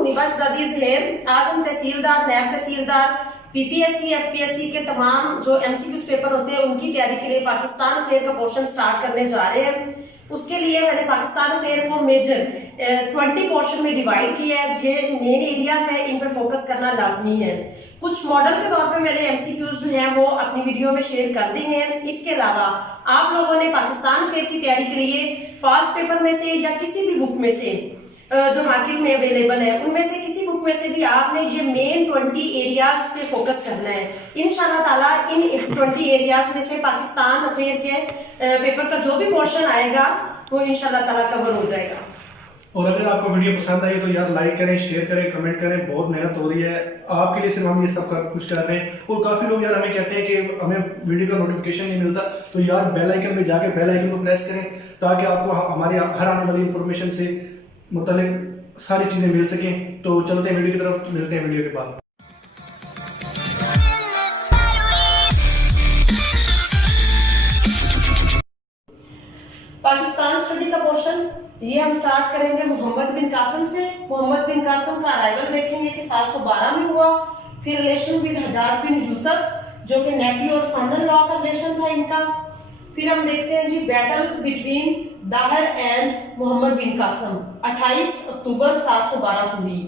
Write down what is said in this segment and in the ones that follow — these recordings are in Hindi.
मुनीबा शहजादी है। आज हम तहसीलदार, नायब तहसीलदार, पीपीएससी, एफपीएससी के तमाम जो एमसीक्यूज पेपर होते हैं उनकी तैयारी के लिए पाकिस्तान अफेयर का पोर्शन स्टार्ट करने जा रहे हैं। उसके लिए मैंने पाकिस्तान अफेयर को मेजर 20 पोर्शन में डिवाइड किया है। ये मेन एरियाज है, इन पर फोकस करना लाजमी है। कुछ मॉडल के तौर पे मैंने एमसीक्यूज जो हैं वो अपनी वीडियो में शेयर कर दी हैं। इसके अलावा आप लोगों ने पाकिस्तान अफेयर की तैयारी के लिए पास पेपर में से या किसी भी बुक में से जो मार्केट में अवेलेबल है उनमें से किसी बुक में से भी आपने ये मेन 20 एरियाज पे फोकस करना है। इंशाल्लाह ताला इन 20 एरियाज में से पाकिस्तान अफेयर के पेपर का जो भी पोर्शन आएगा वो इंशाल्लाह ताला कवर हो जाएगा। और अगर आपको वीडियो पसंद आई तो यार लाइक करें, शेयर करें, कमेंट करें। बहुत मेहनत हो रही है आपके लिए, सिर्फ हम ये सब कुछ कर रहे हैं। और काफी लोग यार हमें कहते हैं कि हमें वीडियो का नोटिफिकेशन नहीं मिलता, तो यार बेल आइकन पे जाके बेल आइकन को प्रेस करें ताकि आपको हमारे हर आने वाली इंफॉर्मेशन से मुतालिक सारी चीजें मिल सकें। तो चलते हैं वीडियो की तरफ, मिलते हैं वीडियो के बाद। पाकिस्तान स्टडी का पोर्शन ये हम स्टार्ट करेंगे मोहम्मद बिन कासिम से। मोहम्मद बिन कासिम का अराइवल देखेंगे कि 712 में हुआ। फिर रिलेशन विद हजाज बिन यूसुफ जो कि नेफी और सन इन लॉ का रिलेशन था इनका। फिर हम देखते हैं जी battle between Dahir and Muhammad bin Qasim 28 October 712 को हुई।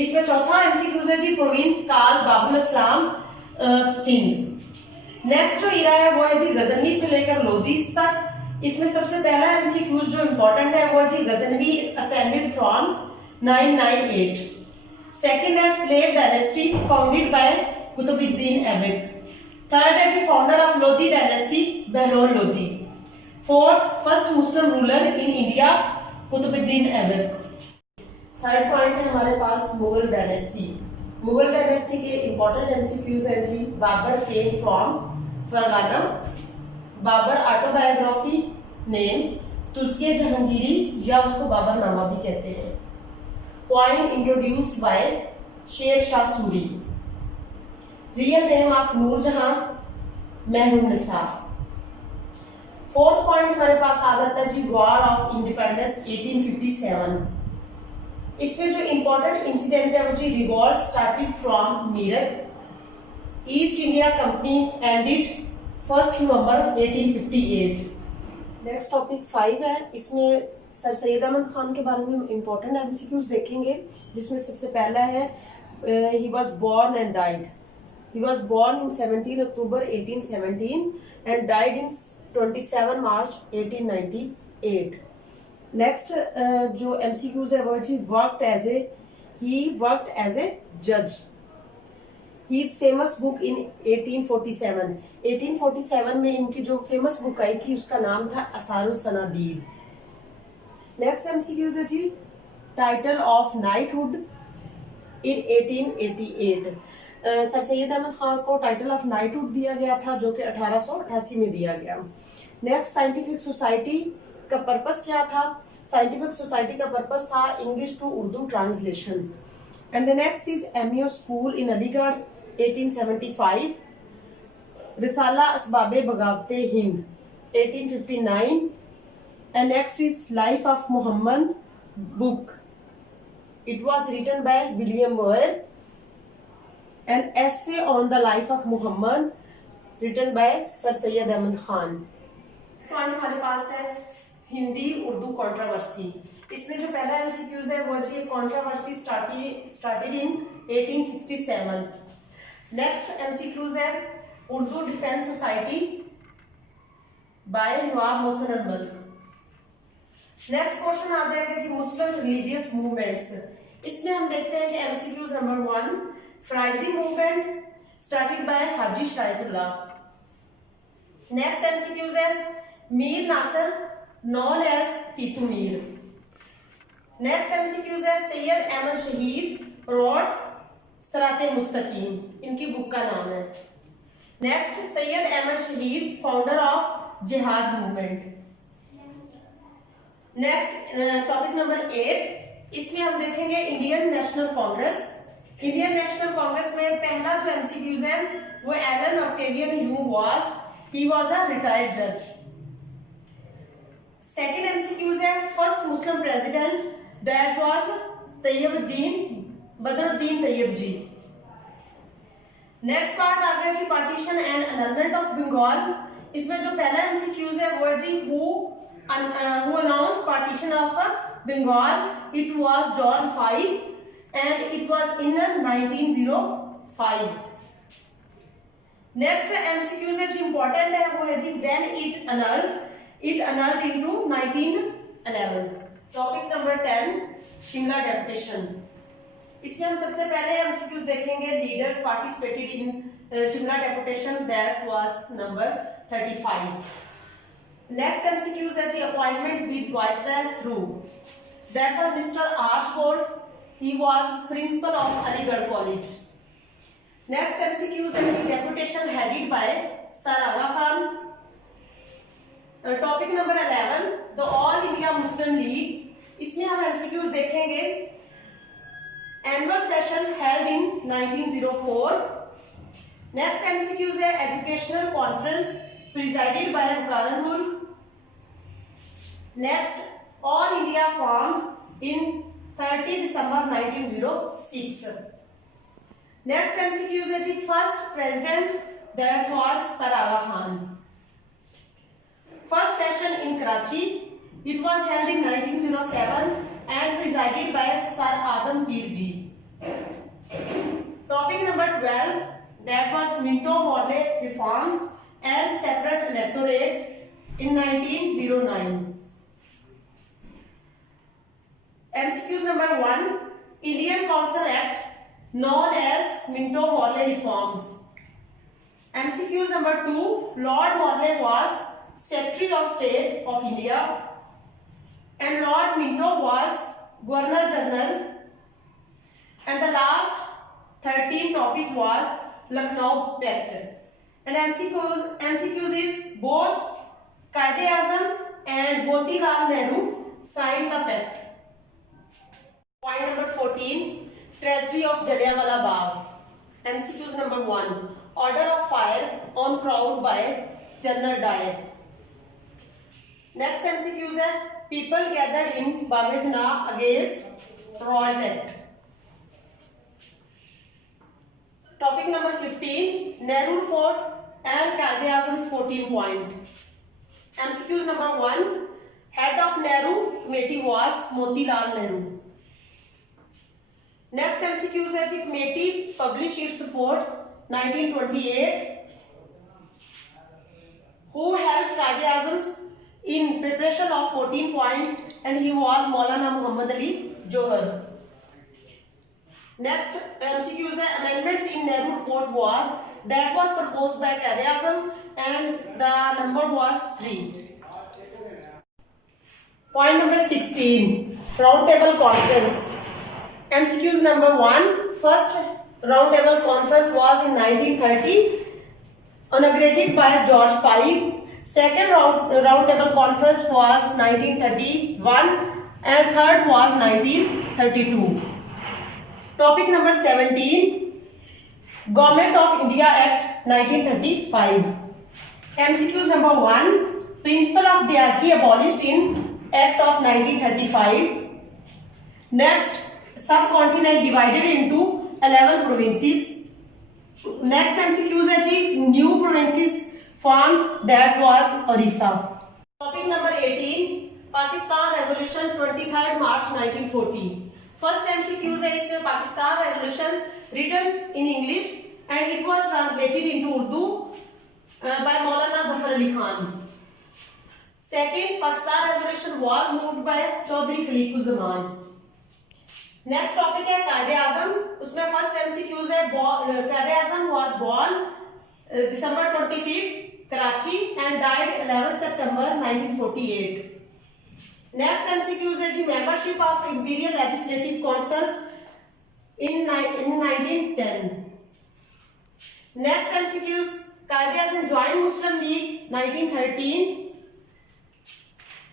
इसमें चौथा एमसीक्यूज है जी प्रोविंस काल बाबुल इस्लाम सिंध। नेक्स्ट जो इरा है वो है जी गजनवी से लेकर लोदीस तक। इसमें सबसे पहला एमसीक्यूज जो इंपॉर्टेंट है वो है जी गजनवी असेंडेड फ्रॉम 998। सेकंड है slave dynasty founded by Qutubuddin Aibak. Third है जी founder of Lodhi dynasty Bahlol Lodhi. Fourth first Muslim ruler in India Qutubuddin Aibak. Third point है हमारे पास मुगल डायनेस्टी। मुगल डायनेस्टी के इंपॉर्टेंट एमसीक्यूज है जी Babur came from Fergana, Babur autobiography name, Tuzuk Jahangiri या उसको बाबरनामा भी कहते हैं, coin introduced by Sher Shah Suri, real name of Nur Jahan Mehrunnisa. Fourth point हमारे पास आ जाता है जी वॉर ऑफ इंडिपेंडेंस 1857। इसमें जो इंपॉर्टेंट इंसिडेंट है वो जी revolt started from Meerut, East India Company ended 1 November 1858। Next topic 5 है। इसमें सर सैयद अहमद खान के बारे में इंपॉर्टेंट एमसीक्यूज देखेंगे, जिसमें सबसे पहला है he was born and died. He was born in 17 October 1817 and died in 27 March 1898. Next जो MCQs है वो जी he worked as a judge. His famous book in 1847. 1847 में इनकी जो फेमस बुक आई थी उसका नाम था असारुस सनादीद। नेक्स्ट MCQs है जी title of knighthood in 1888। Sir Syed Ahmad Khan को टाइटल ऑफ नाइटहुड दिया गया था जो कि 1888 में दिया गया। नेक्स्ट साइंटिफिक सोसाइटी का पर्पस क्या था? साइंटिफिक सोसाइटी का पर्पस था English to Urdu translation. And the next is MEO school in Aligarh 1875, Risala Asbabe Baghawate Hind 1859, and next is life of Muhammad book. It was written by William Muir. An essay on the life of Muhammad written by Sir Syed Ahmad Khan. Point हमारे पास है हिंदी उर्दू कंट्रोवर्सी। इसमें जो पहला एमसीक्यूज है वो जी controversy started in 1867। Next MCQs है Urdu defence society by Nawab Mohsin ul Mulk. Next question आ जाएगा जी मुस्लिम रिलीजियस मूवमेंट्स। इसमें हम देखते हैं कि MCQs number 1 Faraizi movement started by Haji Shariatullah. Next MCQs है Mir Nasir known as Titu Mir. Next MCQs है सैयद अहमद शहीद रोड सराते मुस्तकीम, इनकी बुक का नाम है। Next Syed Ahmad Shaheed founder of jihad movement. Next topic number 8, इसमें हम देखेंगे Indian National Congress. Indian National Congress में पहला जो एमसीक्यूज है वो Allan Octavian Hume he was a retired judge. Second MCQs है first Muslim president that was Badruddin Tyabji. Next part आ गया जी partition and annulment of Bengal. इसमें जो पहला एमसीक्यूज है वो है जी who announce partition of Bengal. It was George 5 and it was in 1905। Next MCQs है जी इंपॉर्टेंट है वो है जी when it annulled into 1911। Topic number 10 Shimla deputation. इसमें हम सबसे पहले एमसीक्यूज देखेंगे leaders participated in Shimla deputation, that was number 35। Next MCQs है जी appointment with viceroy through, that was mister Ashford, he was principal of Aligarh college. Next MCQs है जी deputation headed by sir Aga Khan. Topic number 11 the All India Muslim League. इसमें हम एमसीक्यूज देखेंगे annual session held in 1904। Next MCQs है एजुकेशनल कॉन्फ्रेंस प्रिजाइडेड बाय बुखारन। Next All India form in 30 December 1906। Next MCQs है जी first president, that was sir Aga Khan. First session in Karachi, it was held in 1907 and presided by Sir Adam Peer ji. Topic number 12 that was Minto-Morley reforms and separate electorate in 1909. MCQs number 1 Indian Council Act known as Minto-Morley reforms. MCQs number 2 Lord Morley was Secretary of State of India and Lord Minto was Governor General, and the last 13 topic was Lucknow Pact. And MCQs is both Quaid-e-Azam and Motilal Nehru signed the pact. Point number 14 Tragedy of Jallianwala Bagh. MCQs number 1 Order of fire on crowd by General Dyer. Next MCQs है people gathered in Bagh-e-Jinnah against Revolt Act. Topic number 15 Nehru Fort and Quaid-e-Azam's 14 point. MCQs number 1 head of Nehru committee was Motilal Nehru. Next MCQs है जी committee published its report 1928. Who helped Quaid-e-Azam's in preparation of 14 point, and he was Maulana Muhammad Ali Johar. Next MCQs है amendments in Nehru report was that was proposed by Quaid-e-Azam and the number was 3. Point number 16 round table conference. MCQs number 1 first round table conference was in 1930 inaugurated by George V. Second round table conference was 1931 and third was 1932. Topic number 17 Government of India Act 1935. MCQs number 1 Principle of Diarchy abolished in Act of 1935. Next subcontinent divided into 11 provinces. Next MCQs है जी new provinces formed, that was Orissa. Topic number 18 Pakistan Resolution 23rd March 1940. First MCQs है इसमें Pakistan Resolution written in English and it was translated into Urdu by Maulana Zafar Ali Khan. Second Pakistan Resolution was moved by Chaudhry Khaliquzzaman. Next topic है Quaid-e-Azam. उसमें first MCQs है Quaid-e-Azam was born December 25th Karachi and died 11 September 1948. Next MCQs है जी membership of Imperial Legislative Council in 1910. Next MCQs Quaid-e-Azam joined Muslim League 1913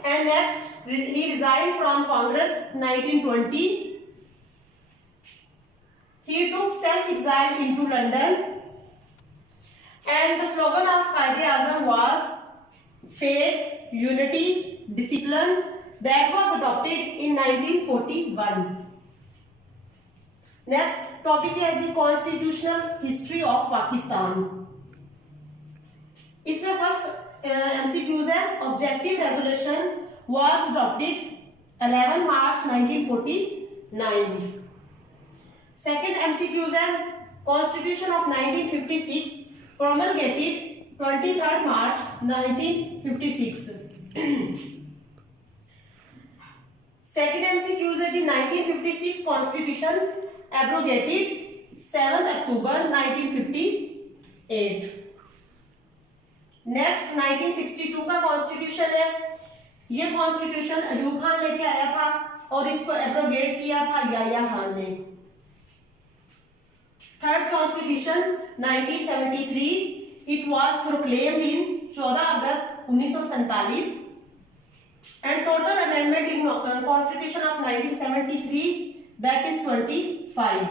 and next he resigned from Congress 1920. He took self-exile into London. And the slogan of Quaid-e-Azam was faith, unity, discipline, that was adopted in 1941. Next topic है जी कॉन्स्टिट्यूशनल हिस्ट्री ऑफ पाकिस्तान। इसमें फर्स्ट एमसीक्यूज है objective resolution was adopted 11 March 1949। Second MCQs है constitution of 1956 promulgated 23 March 1956। Second MCQs है जी 1956 कॉन्स्टिट्यूशन एब्रोगेटेड 7 अक्टूबर 1958। नेक्स्ट 1962 का कॉन्स्टिट्यूशन है, ये कॉन्स्टिट्यूशन अयूब खान लेके आया था और इसको एब्रोगेट किया था याया खान ने। Third constitution 1973, it was proclaimed in 14 August 1947 and total amendment in constitution of 1973 that is 25।